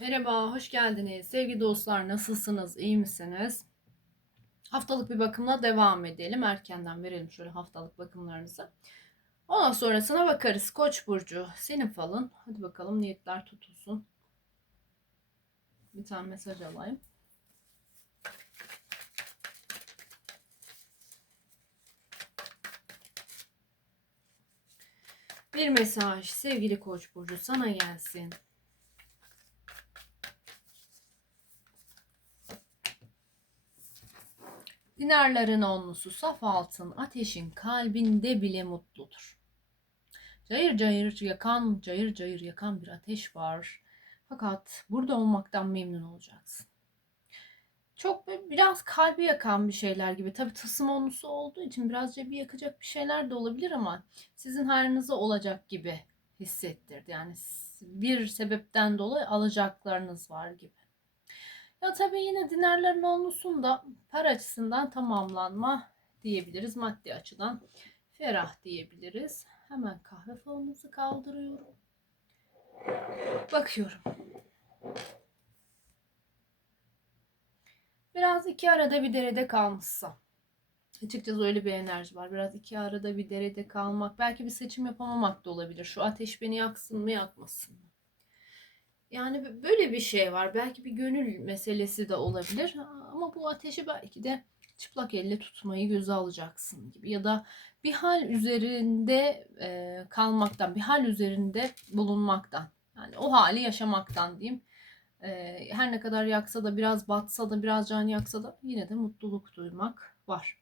Merhaba, hoş geldiniz. Sevgili dostlar, nasılsınız? İyi misiniz? Haftalık bir bakımla devam edelim. Erkenden verelim şöyle haftalık bakımlarınızı. Ondan sonrasına bakarız. Koç burcu, senin falın. Hadi bakalım niyetler tutulsun. Bir tane mesaj alayım. Bir mesaj sevgili Koç burcu sana gelsin. Dinarların onlusu saf altın, ateşin kalbinde bile mutludur. Cayır cayır yakan, cayır cayır yakan bir ateş var. Fakat burada olmaktan memnun olacaksın. Çok biraz kalbi yakan bir şeyler gibi. Tabii tılsım onlusu olduğu için biraz cebi yakacak bir şeyler de olabilir ama sizin hayrınıza olacak gibi hissettirdi. Yani bir sebepten dolayı alacaklarınız var gibi. Ya tabii yine dinarların onlusunda para açısından tamamlanma diyebiliriz. Maddi açıdan ferah diyebiliriz. Hemen kahve falımızı kaldırıyorum. Bakıyorum. Biraz iki arada bir derede kalmışsa. Açıkçası öyle bir enerji var. Biraz iki arada bir derede kalmak. Belki bir seçim yapamamak da olabilir. Şu ateş beni yaksın mı yakmasın mı? Yani böyle bir şey var. Belki bir gönül meselesi de olabilir. Ama bu ateşi belki de çıplak elle tutmayı göze alacaksın gibi. Ya da bir hal üzerinde e, kalmaktan, bir hal üzerinde bulunmaktan. Yani o hali yaşamaktan diyeyim. E, her ne kadar yaksa da biraz batsa da biraz can yaksa da yine de mutluluk duymak var.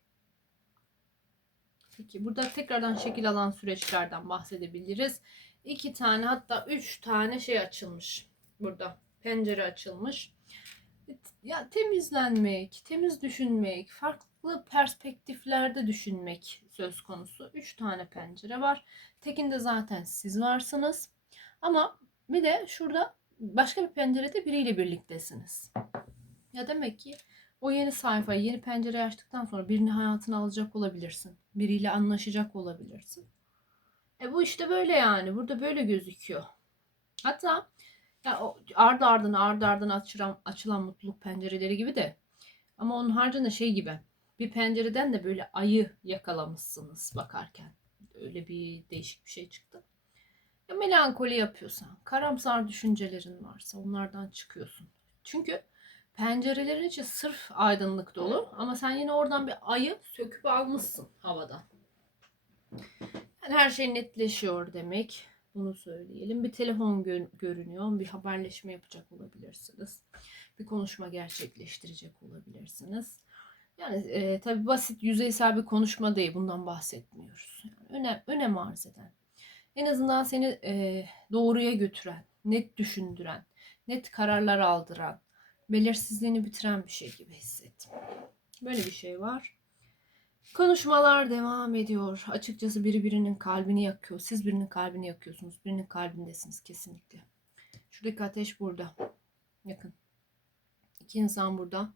Peki burada tekrardan şekil alan süreçlerden bahsedebiliriz. İki tane hatta üç tane şey açılmış burada. Pencere açılmış. Ya temizlenmek, temiz düşünmek, farklı perspektiflerde düşünmek söz konusu. Üç tane pencere var. Tekinde zaten siz varsınız. Ama bir de şurada başka bir pencerede biriyle birliktesiniz. Ya demek ki o yeni sayfayı, yeni pencere açtıktan sonra birini hayatına alacak olabilirsin. Biriyle anlaşacak olabilirsin. E bu işte böyle yani. Burada böyle gözüküyor. Hatta ya o ardı ardına ardı ardına açılan, açılan mutluluk pencereleri gibi de. Ama onun haricinde şey gibi. Bir pencereden de böyle ayı yakalamışsınız bakarken. Öyle bir değişik bir şey çıktı. Ya melankoli yapıyorsan, karamsar düşüncelerin varsa onlardan çıkıyorsun. Çünkü pencerelerin içi sırf aydınlık dolu ama sen yine oradan bir ayı söküp almışsın havadan. Yani her şey netleşiyor demek. Bunu söyleyelim. Bir telefon gö- görünüyor. Bir haberleşme yapacak olabilirsiniz. Bir konuşma gerçekleştirecek olabilirsiniz. Yani e, tabi basit yüzeysel bir konuşma değil. Bundan bahsetmiyoruz. Yani önem, önem arz eden. En azından seni e, doğruya götüren, net düşündüren, net kararlar aldıran, belirsizliğini bitiren bir şey gibi hissettim. Böyle bir şey var. Konuşmalar devam ediyor. Açıkçası biri birinin kalbini yakıyor. Siz birinin kalbini yakıyorsunuz. Birinin kalbindesiniz kesinlikle. Şuradaki ateş burada. Yakın. İki insan burada.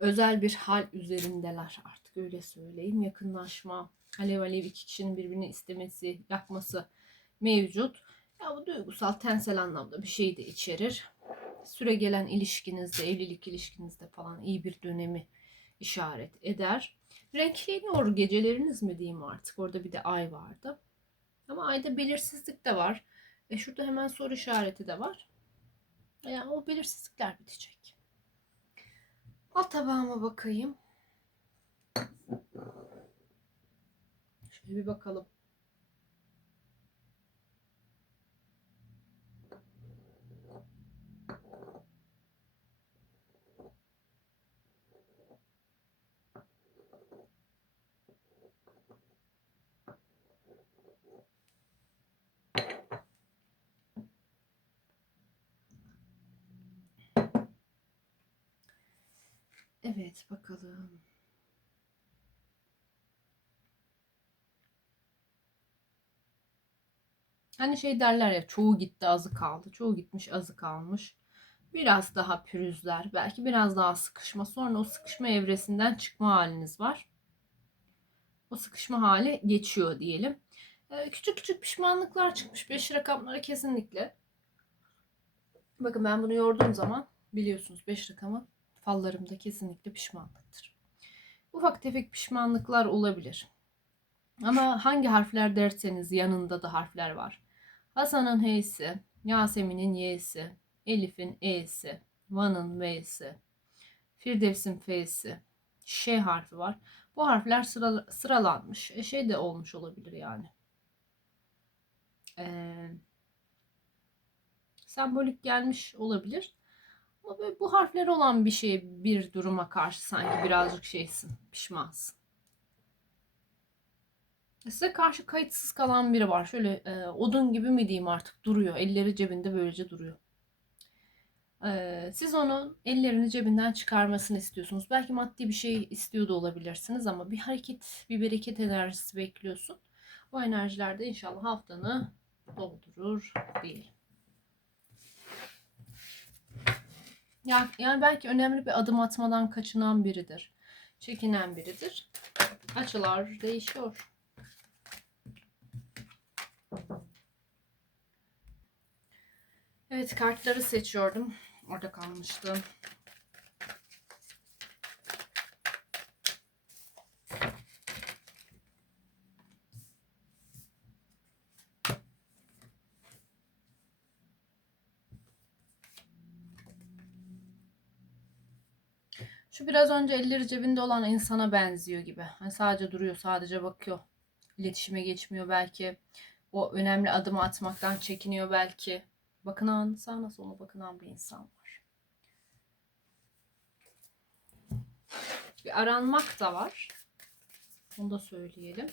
Özel bir hal üzerindeler artık öyle söyleyeyim. Yakınlaşma, alev alev iki kişinin birbirini istemesi, yakması mevcut. Ya bu duygusal, tensel anlamda bir şey de içerir. Süre gelen ilişkinizde, evlilik ilişkinizde falan iyi bir dönemi işaret eder. Renkleniyor geceleriniz mi diyeyim artık. Orada bir de ay vardı. Ama ayda belirsizlik de var. E şurada hemen soru işareti de var. Yani o belirsizlikler bitecek. Alt tabağıma bakayım. Şöyle bir bakalım. Evet bakalım. Hani şey derler ya çoğu gitti azı kaldı. Çoğu gitmiş azı kalmış. Biraz daha pürüzler. Belki biraz daha sıkışma. Sonra o sıkışma evresinden çıkma haliniz var. O sıkışma hali geçiyor diyelim. Ee, küçük küçük pişmanlıklar çıkmış. Beş rakamlara kesinlikle. Bakın ben bunu yorduğum zaman biliyorsunuz 5 rakamı fallarımda kesinlikle pişmanlıktır. Ufak tefek pişmanlıklar olabilir. Ama hangi harfler derseniz yanında da harfler var. Hasan'ın H'si, Yasemin'in Y'si, Elif'in E'si, Van'ın V'si, Firdevs'in F'si, Ş harfi var. Bu harfler sıra, sıralanmış. E şey de olmuş olabilir yani. Ee, sembolik gelmiş olabilir. Bu harfler olan bir şey bir duruma karşı sanki birazcık şeysin, pişmansın. Size karşı kayıtsız kalan biri var. Şöyle e, odun gibi mi diyeyim artık duruyor. Elleri cebinde böylece duruyor. E, siz onun ellerini cebinden çıkarmasını istiyorsunuz. Belki maddi bir şey istiyor da olabilirsiniz ama bir hareket, bir bereket enerjisi bekliyorsun. O enerjiler de inşallah haftanı doldurur diyelim. Yani, yani belki önemli bir adım atmadan kaçınan biridir. Çekinen biridir. Açılar değişiyor. Evet kartları seçiyordum. Orada kalmıştı. Şu biraz önce elleri cebinde olan insana benziyor gibi. Hani sadece duruyor, sadece bakıyor. İletişime geçmiyor belki. O önemli adımı atmaktan çekiniyor belki. Bakınan, sağına soluna bakınan bir insan var. Bir aranmak da var. Onu da söyleyelim.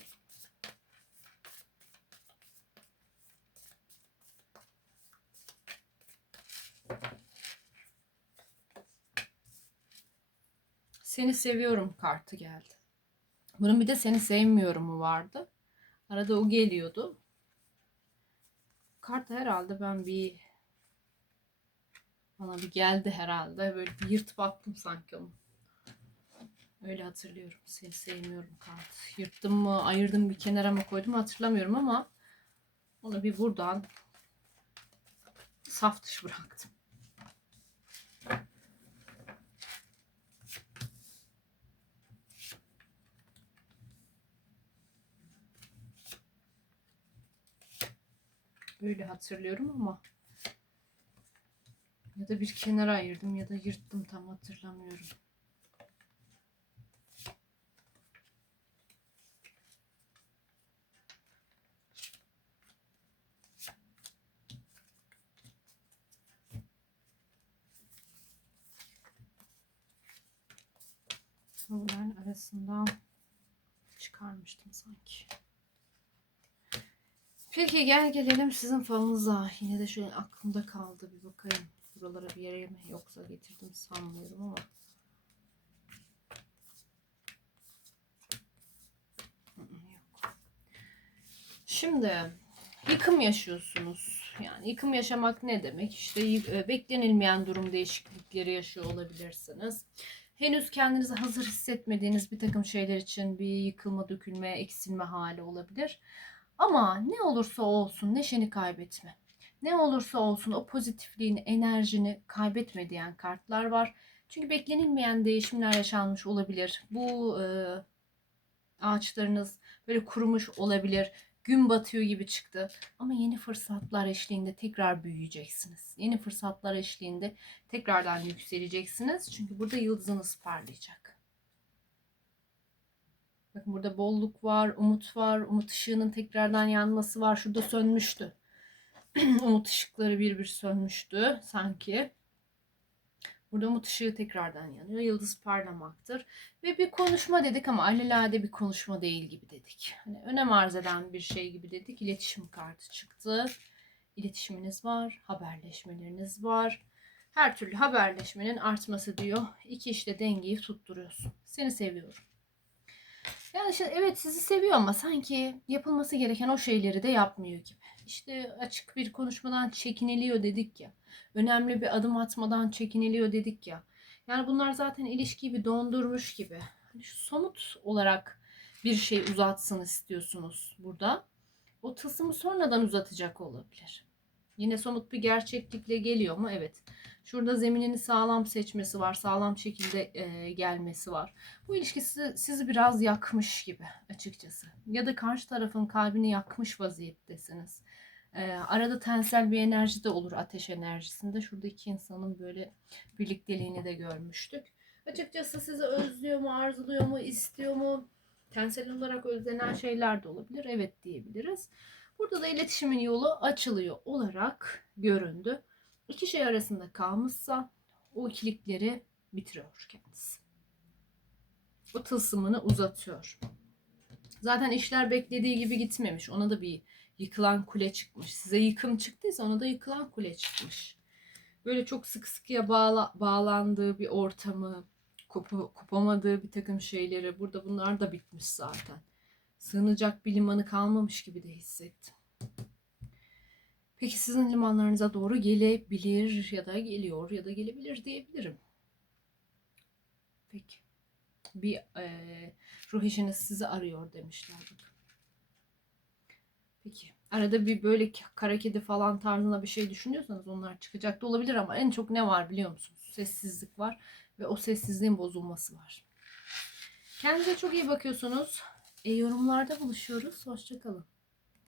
Seni seviyorum kartı geldi. Bunun bir de seni sevmiyorumu vardı. Arada o geliyordu. Kart herhalde ben bir bana bir geldi herhalde. Böyle bir yırtıp attım sanki onu. Öyle hatırlıyorum. Seni sevmiyorum kart. Yırttım mı, ayırdım bir kenara mı koydum hatırlamıyorum ama onu bir buradan saf dışı bıraktım. Öyle hatırlıyorum ama ya da bir kenara ayırdım ya da yırttım tam hatırlamıyorum. Bunların arasından çıkarmıştım sanki. Peki gel gelelim sizin falınıza. Yine de şöyle aklımda kaldı bir bakayım. Buralara bir yere mi yoksa getirdim sanmıyorum ama. Şimdi yıkım yaşıyorsunuz. Yani yıkım yaşamak ne demek? İşte e, beklenilmeyen durum değişiklikleri yaşıyor olabilirsiniz. Henüz kendinizi hazır hissetmediğiniz bir takım şeyler için bir yıkılma, dökülme, eksilme hali olabilir. Ama ne olursa olsun neşeni kaybetme. Ne olursa olsun o pozitifliğini, enerjini kaybetme diyen kartlar var. Çünkü beklenilmeyen değişimler yaşanmış olabilir. Bu e, ağaçlarınız böyle kurumuş olabilir. Gün batıyor gibi çıktı. Ama yeni fırsatlar eşliğinde tekrar büyüyeceksiniz. Yeni fırsatlar eşliğinde tekrardan yükseleceksiniz. Çünkü burada yıldızınız parlayacak. Bakın burada bolluk var, umut var. Umut ışığının tekrardan yanması var. Şurada sönmüştü. umut ışıkları bir bir sönmüştü sanki. Burada umut ışığı tekrardan yanıyor. Yıldız parlamaktır. Ve bir konuşma dedik ama alelade bir konuşma değil gibi dedik. Hani önem arz eden bir şey gibi dedik. İletişim kartı çıktı. İletişiminiz var, haberleşmeleriniz var. Her türlü haberleşmenin artması diyor. İki işte dengeyi tutturuyorsun. Seni seviyorum. Yani işte evet sizi seviyor ama sanki yapılması gereken o şeyleri de yapmıyor gibi. İşte açık bir konuşmadan çekiniliyor dedik ya. Önemli bir adım atmadan çekiniliyor dedik ya. Yani bunlar zaten ilişkiyi bir dondurmuş gibi. Hani somut olarak bir şey uzatsın istiyorsunuz burada. O tılsımı sonradan uzatacak olabilir. Yine somut bir gerçeklikle geliyor mu? Evet. Şurada zeminini sağlam seçmesi var. Sağlam şekilde e, gelmesi var. Bu ilişki sizi, sizi biraz yakmış gibi açıkçası. Ya da karşı tarafın kalbini yakmış vaziyettesiniz. E, arada tensel bir enerji de olur ateş enerjisinde. Şurada iki insanın böyle birlikteliğini de görmüştük. Açıkçası sizi özlüyor mu, arzuluyor mu, istiyor mu? Tensel olarak özlenen şeyler de olabilir. Evet diyebiliriz. Burada da iletişimin yolu açılıyor olarak göründü. İki şey arasında kalmışsa o ikilikleri bitiriyor kendisi. O tılsımını uzatıyor. Zaten işler beklediği gibi gitmemiş. Ona da bir yıkılan kule çıkmış. Size yıkım çıktıysa ona da yıkılan kule çıkmış. Böyle çok sık sıkıya bağla, bağlandığı bir ortamı, kopamadığı bir takım şeyleri. Burada bunlar da bitmiş zaten. Sığınacak bir limanı kalmamış gibi de hissettim. Peki sizin limanlarınıza doğru gelebilir ya da geliyor ya da gelebilir diyebilirim. Peki. Bir eee ruh eşiniz sizi arıyor demişler. Peki. Arada bir böyle kara kedi falan tarzında bir şey düşünüyorsanız onlar çıkacak da olabilir ama en çok ne var biliyor musunuz? Sessizlik var ve o sessizliğin bozulması var. Kendinize çok iyi bakıyorsunuz. E, yorumlarda buluşuyoruz. Hoşçakalın.